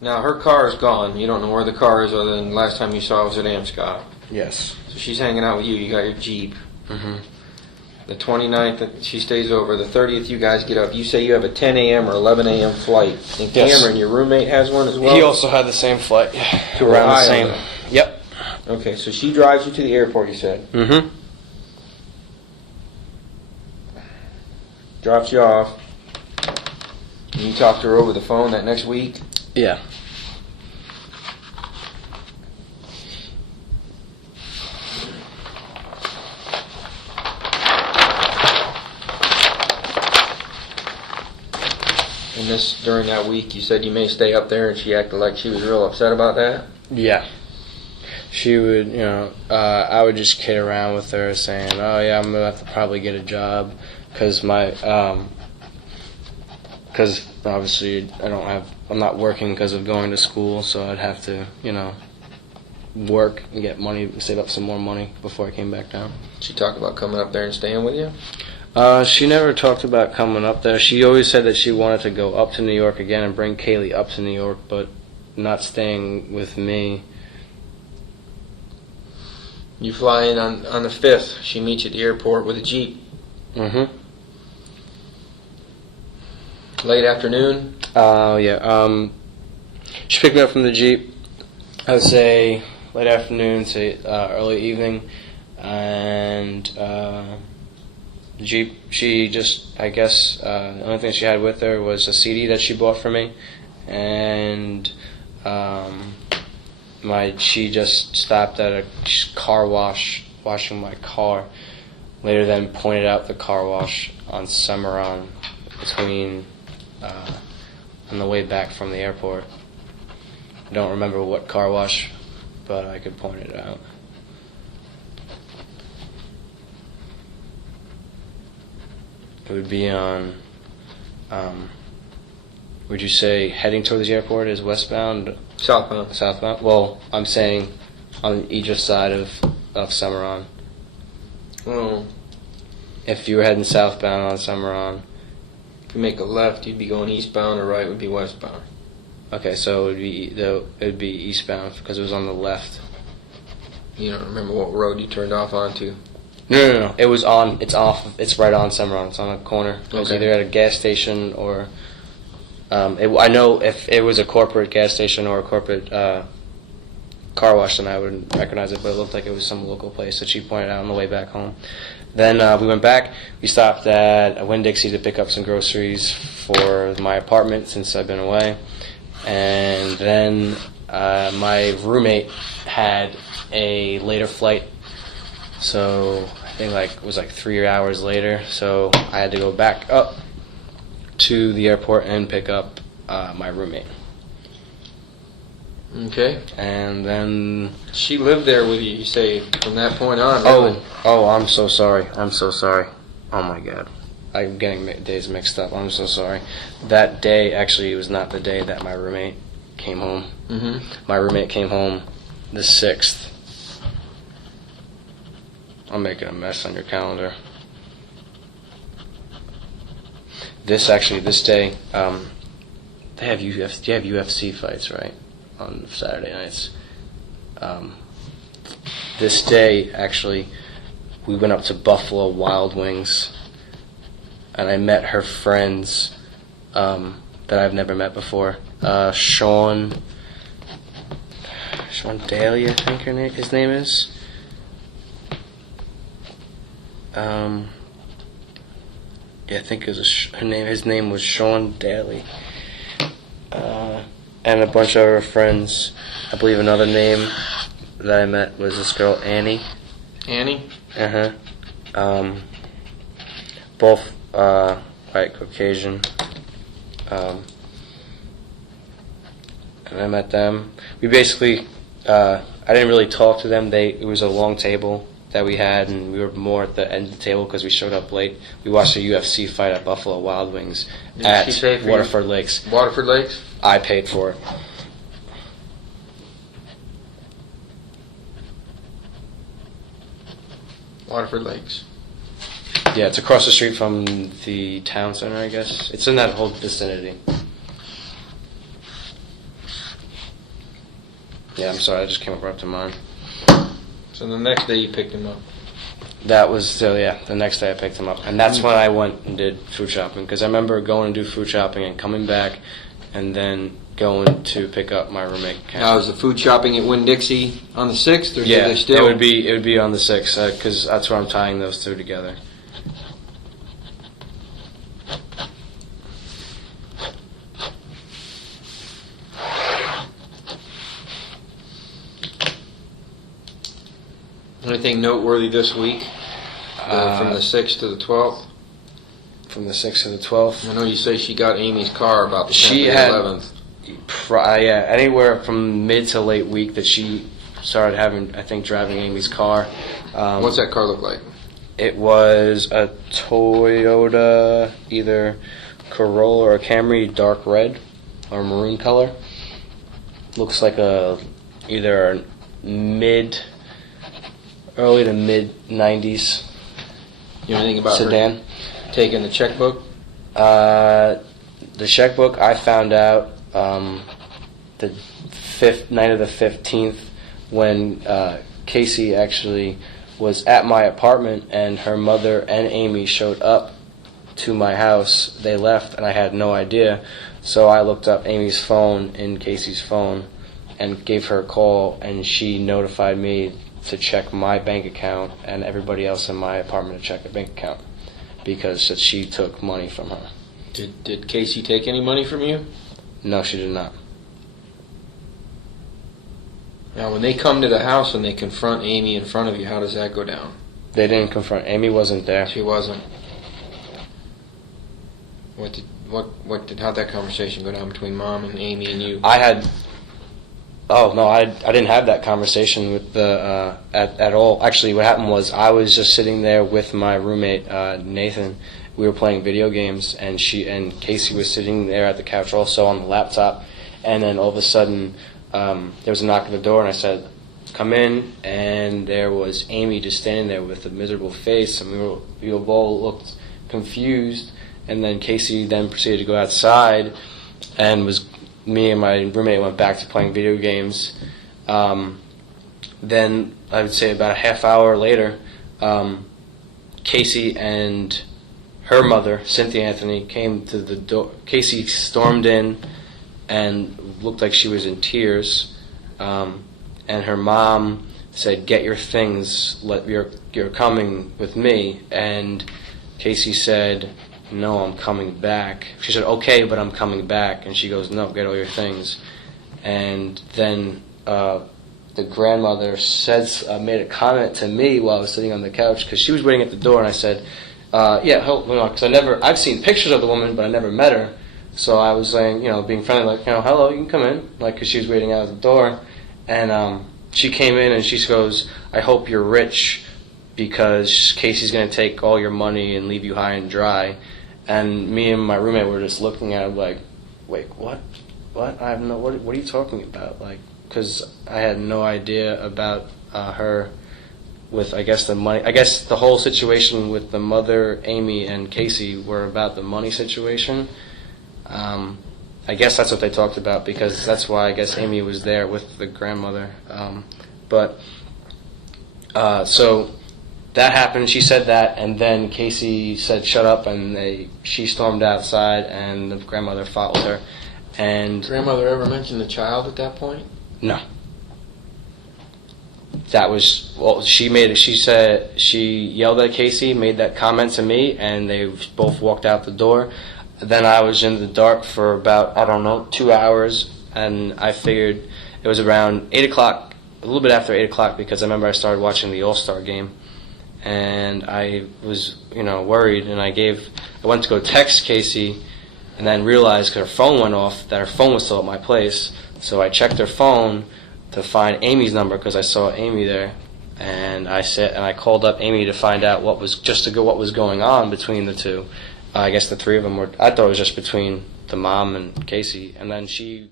Now, her car is gone. You don't know where the car is other than last time you saw it was at Amscott. Yes. So she's hanging out with you. You got your Jeep. Mm-hmm. The 29th, she stays over. The 30th, you guys get up. You say you have a 10 a.m. or 11 a.m. flight. And Cameron, your roommate, has one as well? He also had the same flight. To around the same. Yep. Okay, so she drives you to the airport, you said. Mm-hmm. Drops you off. And you talk to her over the phone that next week? Yeah. And this, during that week, you said you may stay up there, and she acted like she was real upset about that? Yeah. She would, I would just kid around with her saying, oh yeah, I'm going to have to probably get a job because because obviously I'm not working because of going to school, so I'd have to, work and get money, save up some more money before I came back down. She talked about coming up there and staying with you? She never talked about coming up there. She always said that she wanted to go up to New York again and bring Caylee up to New York, but not staying with me. You fly in on the 5th. She meets you at the airport with a Jeep. Mm-hmm. Late afternoon? Yeah. She picked me up from the Jeep. I would say late afternoon to early evening. And the Jeep, she just, I guess, the only thing she had with her was a CD that she bought for me. And she just stopped at a car wash, washing my car. Later then pointed out the car wash on Cimarron on the way back from the airport. I don't remember what car wash, but I could point it out. It would be on, would you say heading towards the airport is westbound? Southbound. Southbound? Well, I'm saying on either side of Cimarron. Oh. If you were heading southbound on Cimarron. If you make a left, you'd be going eastbound, or right would be westbound. Okay, so it would be eastbound because it was on the left. You don't remember what road you turned off onto? No. It was on. It's off. It's right on Cimarron. It's on a corner. It was either at a gas station or. I know if it was a corporate gas station or a corporate car wash, then I wouldn't recognize it. But it looked like it was some local place that she pointed out on the way back home. Then we went back. We stopped at Winn-Dixie to pick up some groceries for my apartment since I've been away. And then my roommate had a later flight. So I think it was 3 hours later. So I had to go back up to the airport and pick up my roommate. Okay. And then she lived there with you, you say, from that point on, really? Oh, I'm so sorry. Oh my God. I'm getting days mixed up. I'm so sorry. That day actually was not the day that my roommate came home. Mm-hmm. My roommate came home the 6th. I'm making a mess on your calendar. This day, they have UFC fights, right? On Saturday nights. This day, actually, we went up to Buffalo Wild Wings, and I met her friends that I've never met before. Sean Daly, I think his name is. I think it was his name was Sean Daly. And a bunch of her friends. I believe another name that I met was this girl, Annie. Annie? Uh-huh. Both white Caucasian. And I met them. We basically, I didn't really talk to them. It was a long table that we had, and we were more at the end of the table because we showed up late. We watched a UFC fight at Buffalo Wild Wings at Waterford Lakes. Waterford Lakes? I paid for it. Waterford Lakes. Yeah, it's across the street from the town center, I guess. It's in that whole vicinity. Yeah, I'm sorry, I just came up right to mine. So the next day you picked him up. That was, the next day I picked him up. And that's when I went and did food shopping. Because I remember going to do food shopping and coming back and then going to pick up my roommate. Now, is the food shopping at Winn-Dixie on the 6th? Or Yeah, they still... it would be on the 6th because that's where I'm tying those two together. Anything noteworthy this week? From the 6th to the 12th? From the 6th to the 12th? I know you say she got Amy's car about the 10th She to the had, 11th. Yeah, anywhere from mid to late week that she started having, I think, driving Amy's car. What's that car look like? It was a Toyota, either Corolla or a Camry, dark red or maroon color. Looks like either a early to mid 90s You know anything about sedan. her taking the checkbook? The checkbook I found out the night of the 15th when Casey actually was at my apartment and her mother and Amy showed up to my house. They left and I had no idea. So I looked up Amy's phone in Casey's phone and gave her a call, and she notified me to check my bank account and everybody else in my apartment to check the bank account because she took money from her. Did Casey take any money from you? No, she did not. Now, when they come to the house and they confront Amy in front of you, how does that go down? They didn't confront. Amy wasn't there. She wasn't. How'd that conversation go down between Mom and Amy and you? I didn't have that conversation with at all. Actually, what happened was I was just sitting there with my roommate Nathan. We were playing video games, and Casey was sitting there at the couch also on the laptop. And then all of a sudden, there was a knock at the door, and I said, "Come in." And there was Amy just standing there with a miserable face, and we all looked confused. And then Casey then proceeded to go outside, and me and my roommate went back to playing video games. Then I would say about a half hour later, Casey and her mother, Cynthia Anthony, came to the door. Casey stormed in and looked like she was in tears. And her mom said, "Get your things. You're coming with me." And Casey said, "No, I'm coming back." She said, "Okay, but I'm coming back." And she goes, "No, get all your things." And then the grandmother made a comment to me while I was sitting on the couch because she was waiting at the door, and I said, because I've seen pictures of the woman, but I never met her. So I was saying, being friendly, like, "Hello, you can come in," like, because she was waiting out at the door. And she came in and she goes, "I hope you're rich because Casey's going to take all your money and leave you high and dry." And me and my roommate were just looking at him like, "Wait, what? What? I have no. What are you talking about?" Like, because I had no idea about her with, I guess, the money. I guess the whole situation with the mother, Amy, and Casey were about the money situation. I guess that's what they talked about because that's why I guess Amy was there with the grandmother. So that happened. She said that, and then Casey said, "Shut up," and she stormed outside, and the grandmother followed her. And Grandmother ever mentioned the child at that point? no. That was she said she yelled at Casey, made that comment to me, and they both walked out the door. Then I was in the dark for about, 2 hours, and I figured it was around 8 o'clock, a little bit after 8 o'clock, because I remember I started watching the All-Star game, and I was, worried, and I went to go text Casey, and then realized, because her phone went off, that her phone was still at my place, so I checked her phone to find Amy's number, because I saw Amy there, and I called up Amy to find out what was going on between the two. I guess the three of them I thought it was just between the mom and Casey, and then she